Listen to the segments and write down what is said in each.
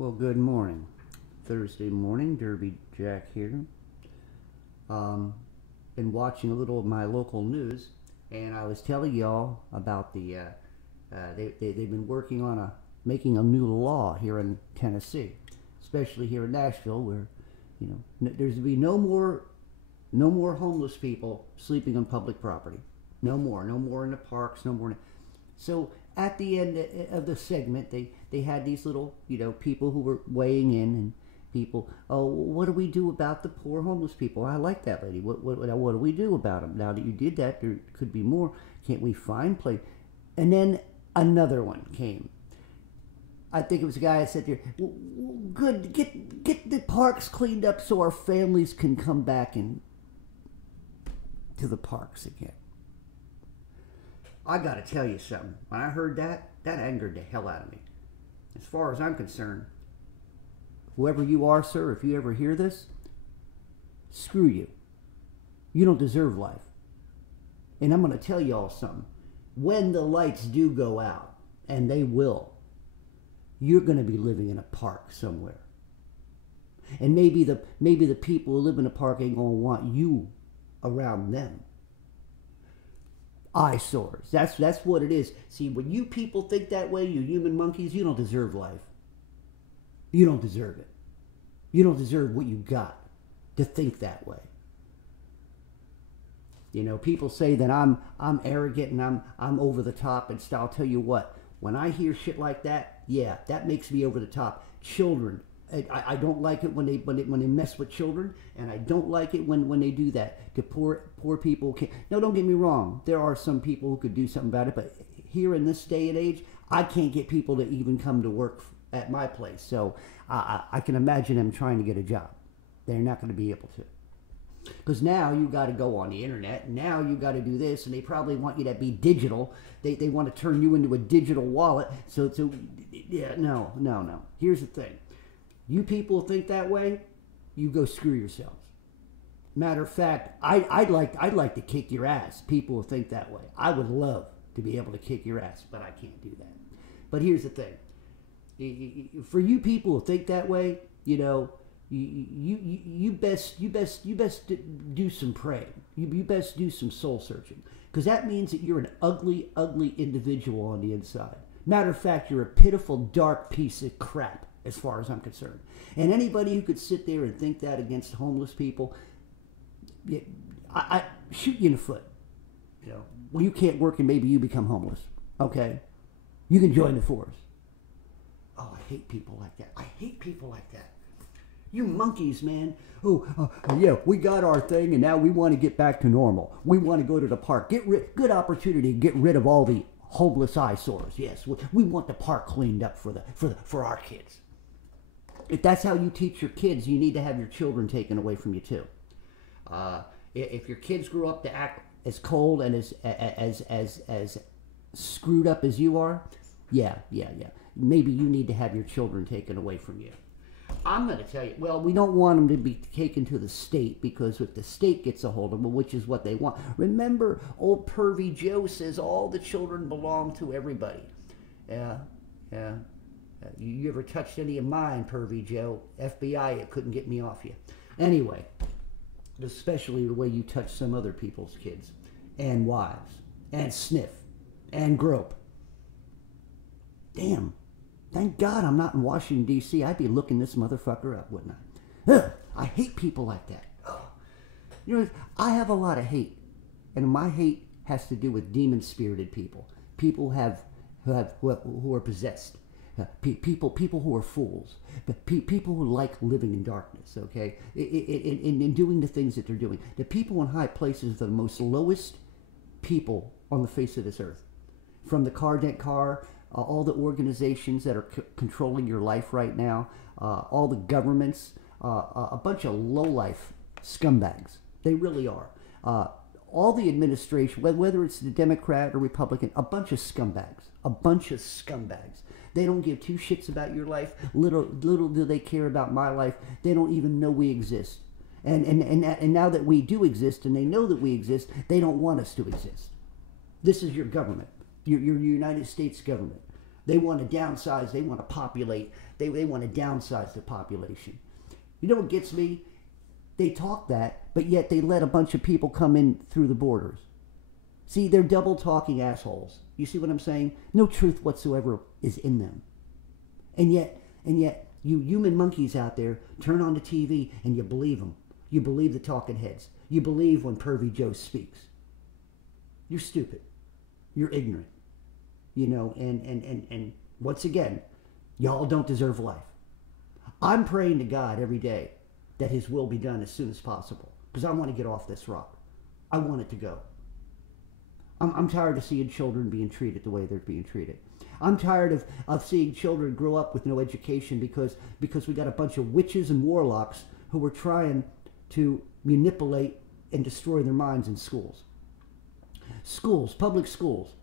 Well, good morning. Thursday morning, Derby Jack here. Been watching a little of my local news, and I was telling y'all about they've been working on making a new law here in Tennessee, especially here in Nashville, where there's to be no more homeless people sleeping on public property. No more in the parks, no more. So at the end of the segment, they had these little, people who were weighing in, and people, oh, what do we do about the poor homeless people? I like that lady. What do we do about them? Now that you did that, there could be more. Can't we find place? And then another one came. I think it was a guy that said there, good, get the parks cleaned up so our families can come back to the parks again. I got to tell you something. When I heard that angered the hell out of me. As far as I'm concerned, whoever you are, sir, if you ever hear this, screw you. You don't deserve life. And I'm going to tell y'all something. When the lights do go out, and they will, you're going to be living in a park somewhere. And maybe the people who live in a park ain't going to want you around them. Eyesores. That's what it is. See, when you people think that way, you human monkeys, you don't deserve life. You don't deserve it. You don't deserve what you got to think that way. People say that I'm arrogant and I'm over the top and stuff. I'll tell you what, when I hear shit like that, yeah, that makes me over the top. Children, I don't like it when they mess with children, and I don't like it when they do that to poor people. No, don't get me wrong. There are some people who could do something about it, but here in this day and age, I can't get people to even come to work at my place. So I can imagine them trying to get a job. They're not going to be able to. Because now you got to go on the internet, and now you got to do this, and they probably want you to be digital. They want to turn you into a digital wallet. So yeah, no. Here's the thing. You people think that way, you go screw yourselves. Matter of fact, I'd like to kick your ass. People who think that way. I would love to be able to kick your ass, but I can't do that. But here's the thing. For you people who think that way, you best do some praying. You best do some soul searching, because that means that you're an ugly, ugly individual on the inside. Matter of fact, you're a pitiful, dark piece of crap, as far as I'm concerned. And anybody who could sit there and think that against homeless people, I shoot you in the foot. Well, you can't work and maybe you become homeless. Okay? You can join the force. Oh, I hate people like that. I hate people like that. You monkeys, man. Yeah, we got our thing, and now we want to get back to normal. We want to go to the park. Good opportunity to get rid of all the homeless eyesores. Yes, we want the park cleaned up for our kids. If that's how you teach your kids, you need to have your children taken away from you too. If your kids grew up to act as cold and as screwed up as you are, yeah. Maybe you need to have your children taken away from you. I'm going to tell you, well, we don't want them to be taken to the state, because if the state gets a hold of them, which is what they want. Remember, old Pervy Joe says all the children belong to everybody. Yeah. You ever touched any of mine, Pervy Joe? FBI, it couldn't get me off you. Anyway, especially the way you touch some other people's kids and wives and sniff and grope. Damn. Thank God I'm not in Washington, D.C. I'd be looking this motherfucker up, wouldn't I? Ugh, I hate people like that. Ugh. I have a lot of hate. And my hate has to do with demon-spirited people. People who are possessed. People who are fools. People who like living in darkness, okay? In doing the things that they're doing. The people in high places are the most lowest people on the face of this earth. From the car, all the organizations that are controlling your life right now, all the governments, a bunch of lowlife scumbags. They really are. All the administration, whether it's the Democrat or Republican, a bunch of scumbags. A bunch of scumbags. They don't give two shits about your life. Little do they care about my life. They don't even know we exist. And now that we do exist, and they know that we exist, they don't want us to exist. This is your government. Your United States government. They want to downsize. They want to populate. They want to downsize the population. You know what gets me? They talk that, but yet they let a bunch of people come in through the borders. See, they're double talking assholes. You see what I'm saying? No truth whatsoever is in them. And yet, you human monkeys out there turn on the TV and you believe them. You believe the talking heads. You believe when Pervy Joe speaks. You're stupid. You're ignorant. You know, and once again, y'all don't deserve life. I'm praying to God every day that his will be done as soon as possible, because I want to get off this rock. I want it to go. I'm tired of seeing children being treated the way they're being treated. I'm tired of seeing children grow up with no education because we got a bunch of witches and warlocks who are trying to manipulate and destroy their minds in schools. Schools, public schools,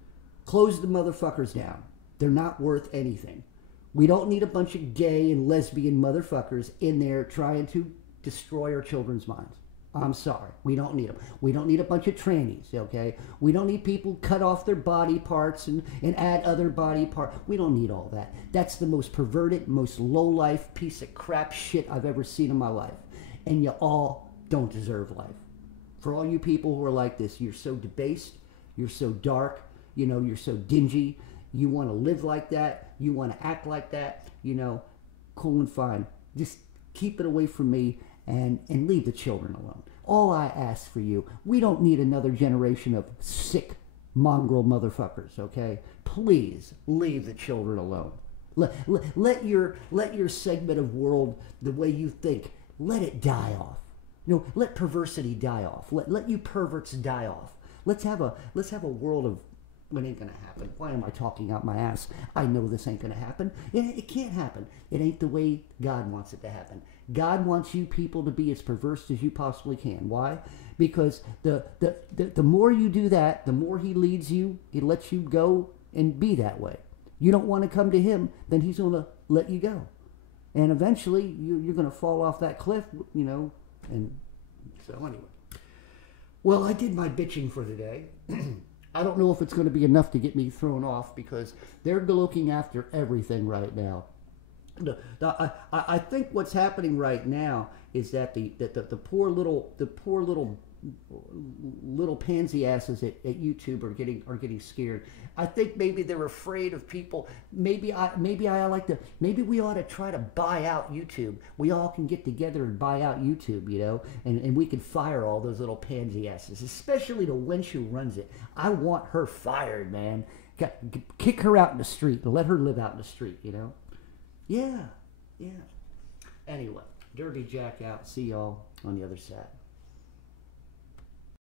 close the motherfuckers down. They're not worth anything. We don't need a bunch of gay and lesbian motherfuckers in there trying to destroy our children's minds. I'm sorry. We don't need them. We don't need a bunch of trannies, okay? We don't need people cut off their body parts and add other body parts. We don't need all that. That's the most perverted, most low-life piece of crap shit I've ever seen in my life. And you all don't deserve life. For all you people who are like this, you're so debased, you're so dark, you know, you're so dingy, you want to live like that, you want to act like that, you know, cool and fine. Just keep it away from me and leave the children alone. All I ask for you, we don't need another generation of sick mongrel motherfuckers, okay? Please leave the children alone. Let your segment of world, the way you think, let it die off. You know, let perversity die off. Let you perverts die off. Let's have a world of, it ain't gonna happen. Why am I talking out my ass? I know this ain't gonna happen. It can't happen. It ain't the way God wants it to happen. God wants you people to be as perverse as you possibly can. Why? Because the more you do that, the more he leads you, he lets you go and be that way. You don't want to come to him, then he's gonna let you go. And eventually you're gonna fall off that cliff, you know, and so anyway. Well, I did my bitching for today. I don't know if it's going to be enough to get me thrown off because they're looking after everything right now. I think what's happening right now is that the poor little pansy asses at YouTube are getting scared. I think maybe they're afraid of people. Maybe we ought to try to buy out YouTube. We all can get together and buy out YouTube, you know, and we can fire all those little pansy asses, especially the wench who runs it. I want her fired, man. Kick her out in the street and let her live out in the street, you know. Yeah. Anyway, Derby Jack out. See y'all on the other side.